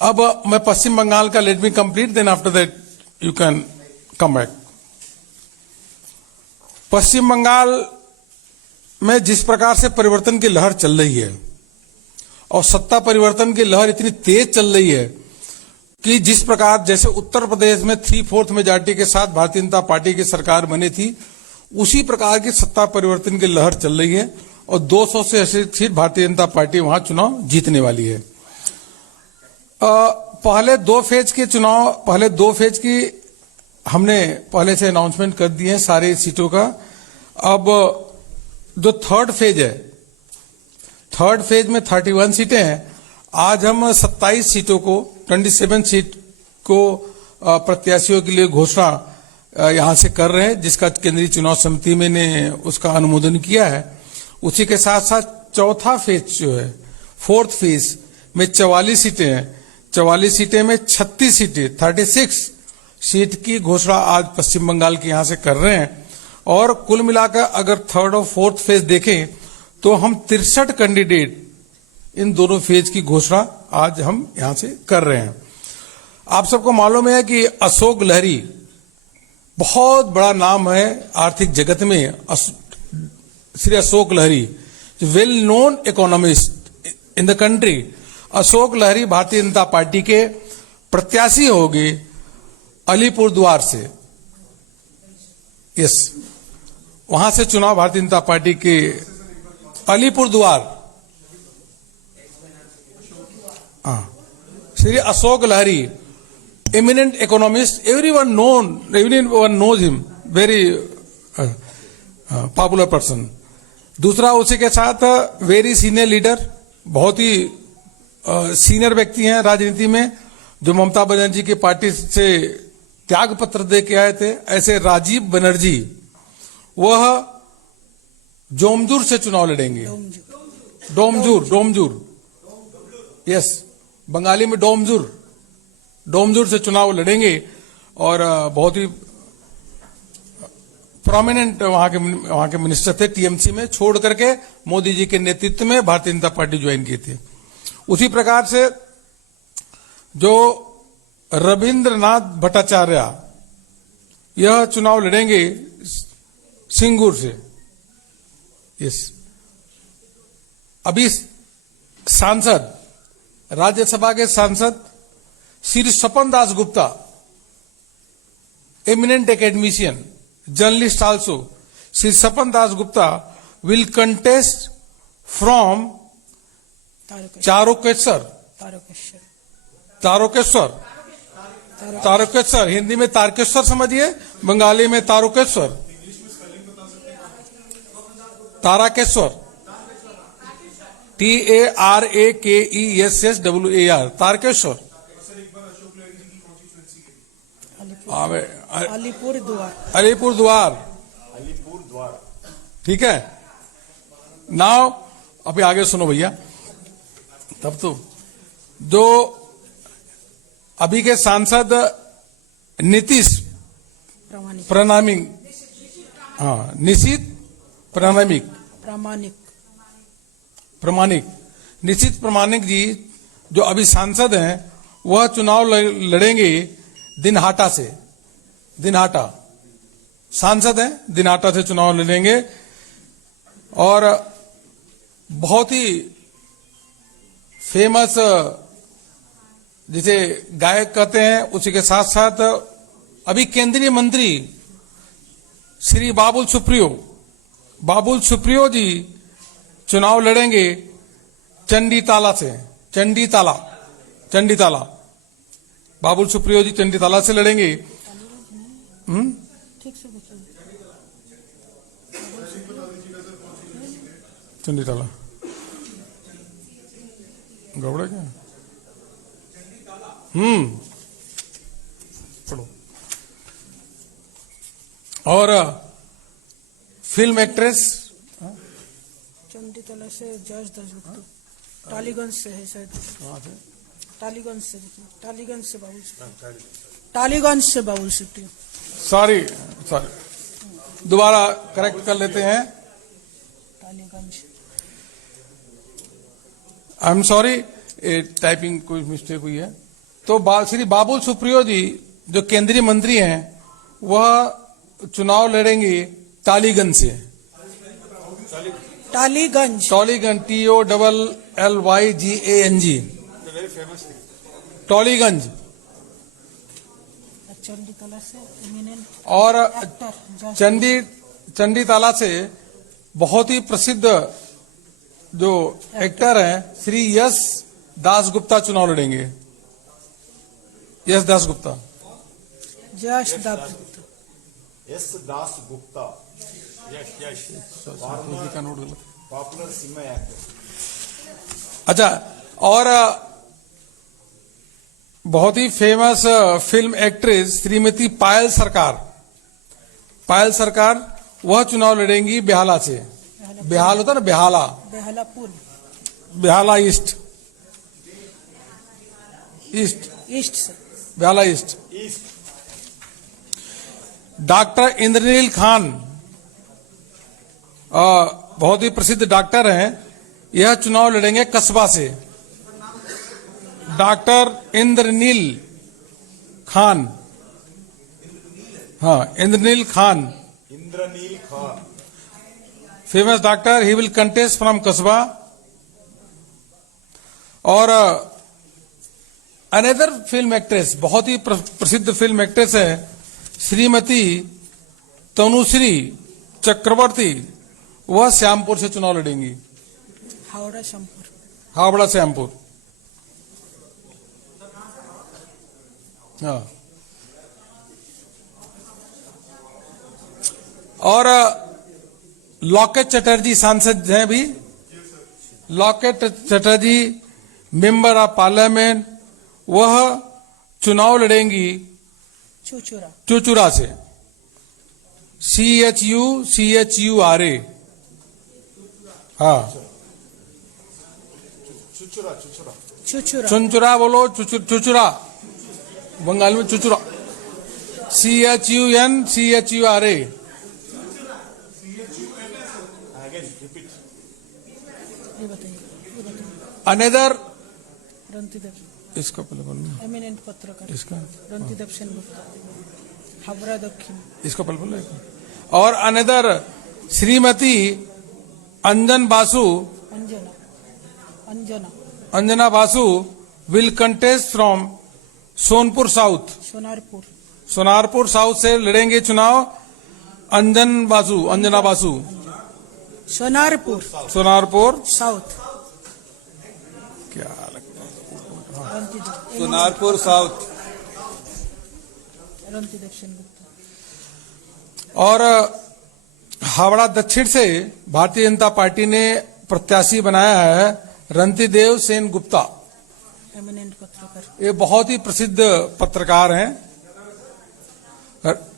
अब मैं पश्चिम बंगाल का let me complete, then after that you can come back. Paschim Bangal में जिस प्रकार से परिवर्तन की लहर चल रही है और सत्ता परिवर्तन की लहर इतनी तेज चल रही है कि जिस प्रकार जैसे उत्तर प्रदेश में 3/4 मेजॉरिटी के साथ भारतीय जनता पार्टी की सरकार बनी थी, उसी प्रकार की सत्ता परिवर्तन की लहर चल रही है और 200 से 80 सीट भारतीय जनता पार्टी वहां चुनाव जीतने वाली है। पहले दो फेज की हमने पहले से अनाउंसमेंट कर दी है सारी सीटों का। अब जो थर्ड फेज में 31 सीटें हैं। आज हम 27 सीटों को 27 सीट को प्रत्याशियों के लिए घोषणा यहां से कर रहे हैं, जिसका केंद्रीय चुनाव समिति में ने उसका अनुमोदन किया है। उसी के साथ साथ चौथा फेज जो है, फोर्थ फेज में 44 सीटें हैं। 44 सीटें में 36 सीटें 36 सीट की घोषणा आज पश्चिम बंगाल के यहां से कर रहे हैं। और कुल मिलाकर अगर थर्ड और फोर्थ फेज देखें तो हम 63 कैंडिडेट इन दोनों फेज की घोषणा आज हम यहां से कर रहे हैं। आप सबको मालूम है कि अशोक लहरी बहुत बड़ा नाम है आर्थिक जगत में। Shri Ashok Lahiri, well known economist in the country. Ashok Lahiri Bharatiya Janata party के प्रत्याशी होंगे अलीपुरद्वार से। यस, वहां से चुनाव भारतीय जनता पार्टी के अलीपुरद्वार। श्री अशोक लहरी, eminent economist, everyone knows him, very popular person। दूसरा उसी के साथ वेरी सीनियर लीडर, बहुत ही सीनियर व्यक्ति हैं राजनीति में, जो ममता बनर्जी की पार्टी से त्याग पत्र दे के आए थे। ऐसे राजीव बनर्जी, वह जोमजूर से चुनाव लड़ेंगे। डोमजूर, यस, बंगाली में डोमजूर से चुनाव लड़ेंगे और बहुत ही प्रोमिनेंट वहां के मिनिस्टर थे। टीएमसी में छोड़ करके मोदी जी के नेतृत्व में भारतीय जनता पार्टी ज्वाइन की थी। उसी प्रकार से जो रविंद्रनाथ भट्टाचार्य, यह चुनाव लड़ेंगे सिंगूर से। यस, अभी सांसद, राज्यसभा के सांसद Shri Swapan Das Gupta, eminent academician, journalist also, Shri Swapan Das Gupta will contest from Tarakeswar, Hindi में तारकेश्वर समझिए, बंगाली में तारकेश्वर, TARAKESSWAR, तारकेश्वर। अलीपुरद्वार, ठीक है। नाउ अभी आगे सुनो भैया। तब तो जो अभी के सांसद नीतीश प्रामाणिक, निश्चित प्रामाणिक जी जो अभी सांसद हैं, वह चुनाव लड़ेंगे दिनहाटा से। दिनहाटा सांसद हैं, दिनहाटा से चुनाव लड़ेंगे। और बहुत ही फेमस, जिसे गायक कहते हैं, उसी के साथ साथ अभी केंद्रीय मंत्री श्री बाबुल सुप्रियो जी चुनाव लड़ेंगे चंडीताला से। चंडीताला बाबुल सुप्रियो जी चंडीताला से लड़ेंगे। चंडीताला गौड़ा क्या? पढ़ो। और फिल्म एक्ट्रेस चंडीतला से जज दासगुप्ता, टालीगंज से है शायद। टालीगंज से बाबुल सुप्रियो। सॉरी, दोबारा करेक्ट कर लेते हैं। Tollygunge, I am sorry, typing कोई मिस्टेक हुई है। तो श्री बाबुल सुप्रियो जी जो केंद्रीय मंत्री हैं वह चुनाव लड़ेंगे टालीगंज से। टालीगंज टॉलीगंज TOLLYGANG टॉलीगंज। चंडी कला से eminent और actor, चंडी ताला से बहुत ही प्रसिद्ध जो एक्टर हैं श्री यश दासगुप्ता चुनाव लड़ेंगे। यश दासगुप्ता जश दासगुप्ता एस दास गुप्ता का नोट गलत। Popular cinema actor. अच्छा, और बहुत ही फेमस फिल्म एक्ट्रेस श्रीमती पायल सरकार वह चुनाव लड़ेंगी बेहाला से। बेहाल होता ना, बेहाला बेहाला ईस्ट से बेहाला ईस्ट। डॉक्टर इंद्रनील खान बहुत ही प्रसिद्ध डॉक्टर हैं, यह चुनाव लड़ेंगे कस्बा से। डॉक्टर इंद्रनील खान, हाँ Indranil Khan, famous doctor, he will contest from Kasba. और अनदर फिल्म एक्ट्रेस, बहुत ही प्रसिद्ध फिल्म एक्ट्रेस है श्रीमती तनुश्री चक्रवर्ती, वह श्यामपुर से चुनाव लड़ेंगी। हावड़ा श्यामपुर। हाँ, और लॉकेट चटर्जी सांसद हैं भी। Locket Chatterjee member of parliament, वह चुनाव लड़ेंगी चुचुरा से। CHURA। हाँ, चुनचुरा बोलो, चुचुरा बंगाल में चुचुरा। CHUNCHURA। अनदर इसका पहले बोलना, एमिनेंट पत्रकार इसका रंतिदेव सेनगुप्ता हावड़ा दक्षिण। इसका पहले बोलो। और another Shrimati Anjana Basu will contest from Sonpur south. Sonarpur south से लड़ेंगे चुनाव अंजना बासु। सोनारपुर साउथ। क्या लगता है? सोनारपुर साउथ। रंतिदेव सेनगुप्ता। और हावड़ा दक्षिण से भारतीय जनता पार्टी ने प्रत्याशी बनाया है रंतिदेव सेन गुप्ता। एमिनेंट पत्रकार, ये बहुत ही प्रसिद्ध पत्रकार हैं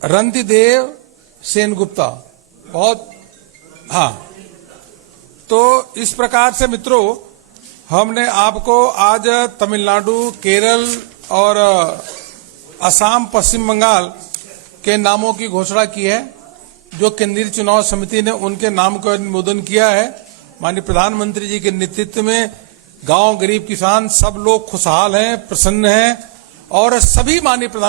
रंतिदेव सेन गुप्ता, बहुत। हाँ, तो इस प्रकार से मित्रों हमने आपको आज तमिलनाडु, केरल और असम, पश्चिम बंगाल के नामों की घोषणा की है। जो केंद्रीय चुनाव समिति ने उनके नाम का अनुमोदन किया है। माननीय प्रधानमंत्री जी के नेतृत्व में गांव, गरीब, किसान सब लोग खुशहाल हैं, प्रसन्न हैं। और सभी माननीय प्रधान